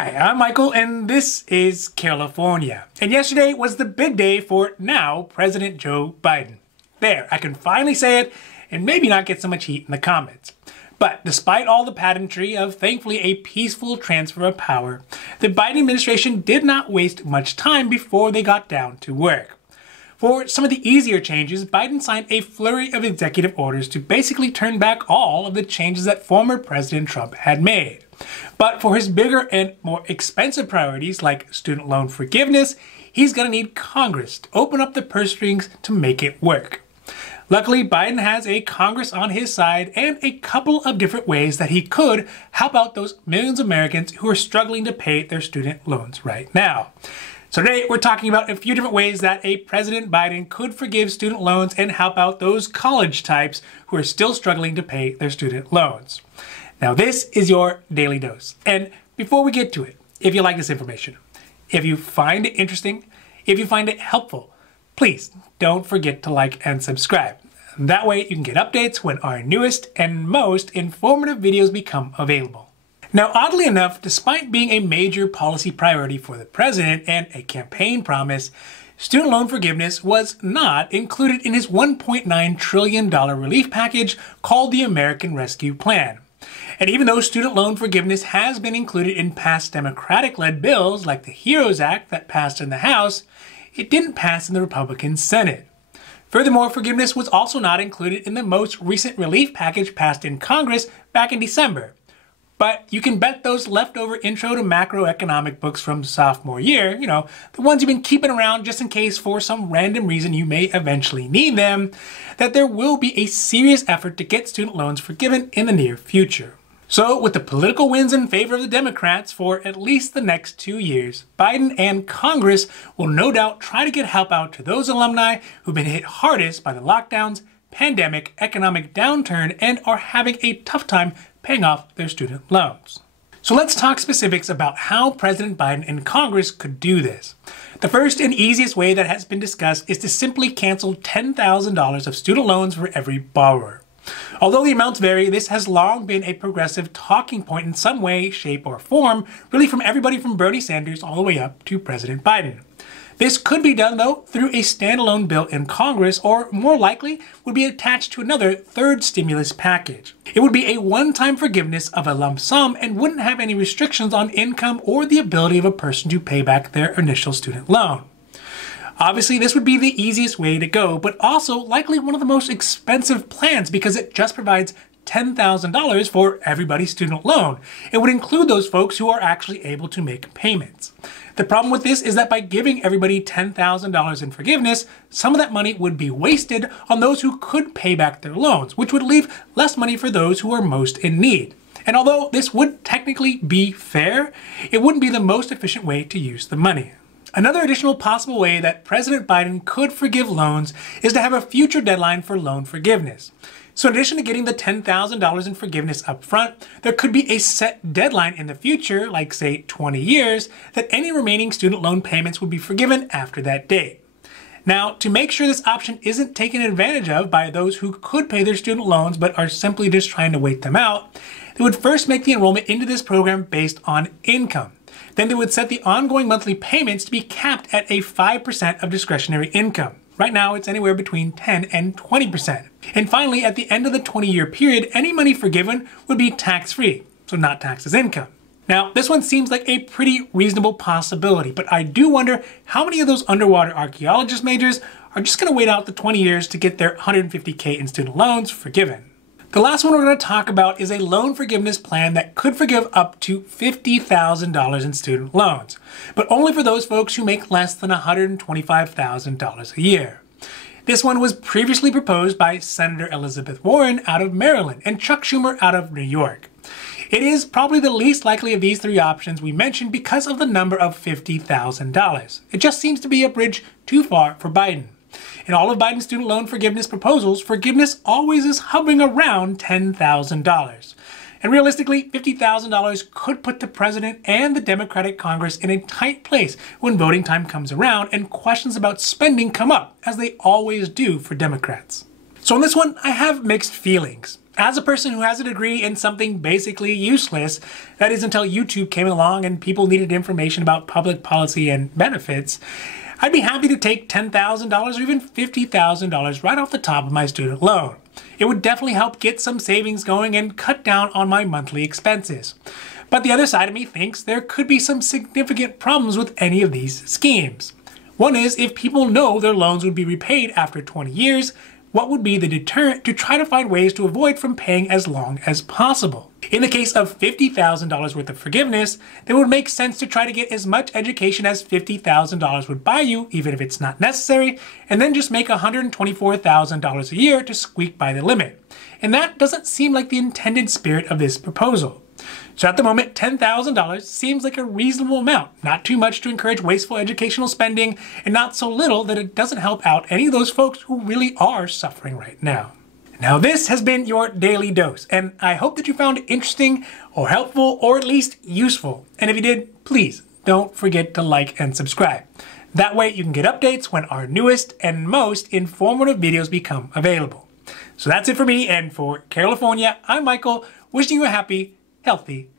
Hi, I'm Michael, and this is Carelifornia. And yesterday was the big day for now President Joe Biden. There, I can finally say it and maybe not get so much heat in the comments. But despite all the pageantry of thankfully a peaceful transfer of power, the Biden administration did not waste much time before they got down to work. For some of the easier changes, Biden signed a flurry of executive orders to basically turn back all of the changes that former President Trump had made. But for his bigger and more expensive priorities like student loan forgiveness, he's going to need Congress to open up the purse strings to make it work. Luckily, Biden has a Congress on his side and a couple of different ways that he could help out those millions of Americans who are struggling to pay their student loans right now. So today we're talking about a few different ways that a President Biden could forgive student loans and help out those college types who are still struggling to pay their student loans. Now this is your daily dose. And before we get to it, if you like this information, if you find it interesting, if you find it helpful, please don't forget to like and subscribe. That way you can get updates when our newest and most informative videos become available. Now, oddly enough, despite being a major policy priority for the president and a campaign promise, student loan forgiveness was not included in his $1.9 trillion relief package called the American Rescue Plan. And even though student loan forgiveness has been included in past Democratic-led bills like the HEREOS Act that passed in the House, it didn't pass in the Republican Senate. Furthermore, forgiveness was also not included in the most recent relief package passed in Congress back in December. But you can bet those leftover intro to macroeconomic books from sophomore year, the ones you've been keeping around just in case for some random reason you may eventually need them, that there will be a serious effort to get student loans forgiven in the near future. So with the political winds in favor of the Democrats for at least the next 2 years, Biden and Congress will no doubt try to get help out to those alumni who've been hit hardest by the lockdowns, pandemic, economic downturn, and are having a tough time paying off their student loans. So let's talk specifics about how President Biden and Congress could do this. The first and easiest way that has been discussed is to simply cancel $10,000 of student loans for every borrower. Although the amounts vary, this has long been a progressive talking point in some way, shape, or form, really from everybody from Bernie Sanders all the way up to President Biden. This could be done, though, through a standalone bill in Congress, or more likely, would be attached to another third stimulus package. It would be a one-time forgiveness of a lump sum and wouldn't have any restrictions on income or the ability of a person to pay back their initial student loan. Obviously, this would be the easiest way to go, but also likely one of the most expensive plans because it just provides $10,000 for everybody's student loan. It would include those folks who are actually able to make payments. The problem with this is that by giving everybody $10,000 in forgiveness, some of that money would be wasted on those who could pay back their loans, which would leave less money for those who are most in need. And although this would technically be fair, it wouldn't be the most efficient way to use the money. Another additional possible way that President Biden could forgive loans is to have a future deadline for loan forgiveness. So in addition to getting the $10,000 in forgiveness up front, there could be a set deadline in the future, like say 20 years, that any remaining student loan payments would be forgiven after that date. Now, to make sure this option isn't taken advantage of by those who could pay their student loans but are simply just trying to wait them out, they would first make the enrollment into this program based on income. Then they would set the ongoing monthly payments to be capped at a 5% of discretionary income. Right now, it's anywhere between 10 and 20%. And finally, at the end of the 20-year period, any money forgiven would be tax-free, so not taxed as income. Now, this one seems like a pretty reasonable possibility, but I do wonder how many of those underwater archaeologist majors are just going to wait out the 20 years to get their $150K in student loans forgiven. The last one we're going to talk about is a loan forgiveness plan that could forgive up to $50,000 in student loans, but only for those folks who make less than $125,000 a year. This one was previously proposed by Senator Elizabeth Warren out of Maryland and Chuck Schumer out of New York. It is probably the least likely of these three options we mentioned because of the number of $50,000. It just seems to be a bridge too far for Biden. In all of Biden's student loan forgiveness proposals, forgiveness always is hovering around $10,000. And realistically, $50,000 could put the president and the Democratic Congress in a tight place when voting time comes around and questions about spending come up, as they always do for Democrats. So on this one, I have mixed feelings. As a person who has a degree in something basically useless, that is until YouTube came along and people needed information about public policy and benefits, I'd be happy to take $10,000 or even $50,000 right off the top of my student loan. It would definitely help get some savings going and cut down on my monthly expenses. But the other side of me thinks there could be some significant problems with any of these schemes. One is, if people know their loans would be repaid after 20 years, what would be the deterrent to try to find ways to avoid from paying as long as possible? In the case of $50,000 worth of forgiveness, it would make sense to try to get as much education as $50,000 would buy you, even if it's not necessary, and then just make $124,000 a year to squeak by the limit. And that doesn't seem like the intended spirit of this proposal. So at the moment, $10,000 seems like a reasonable amount, not too much to encourage wasteful educational spending, and not so little that it doesn't help out any of those folks who really are suffering right now. Now, this has been your daily dose, and I hope that you found it interesting or helpful or at least useful. And if you did, please don't forget to like and subscribe. That way you can get updates when our newest and most informative videos become available. So that's it for me, and for Carelifornia, I'm Michael, wishing you a happy, healthy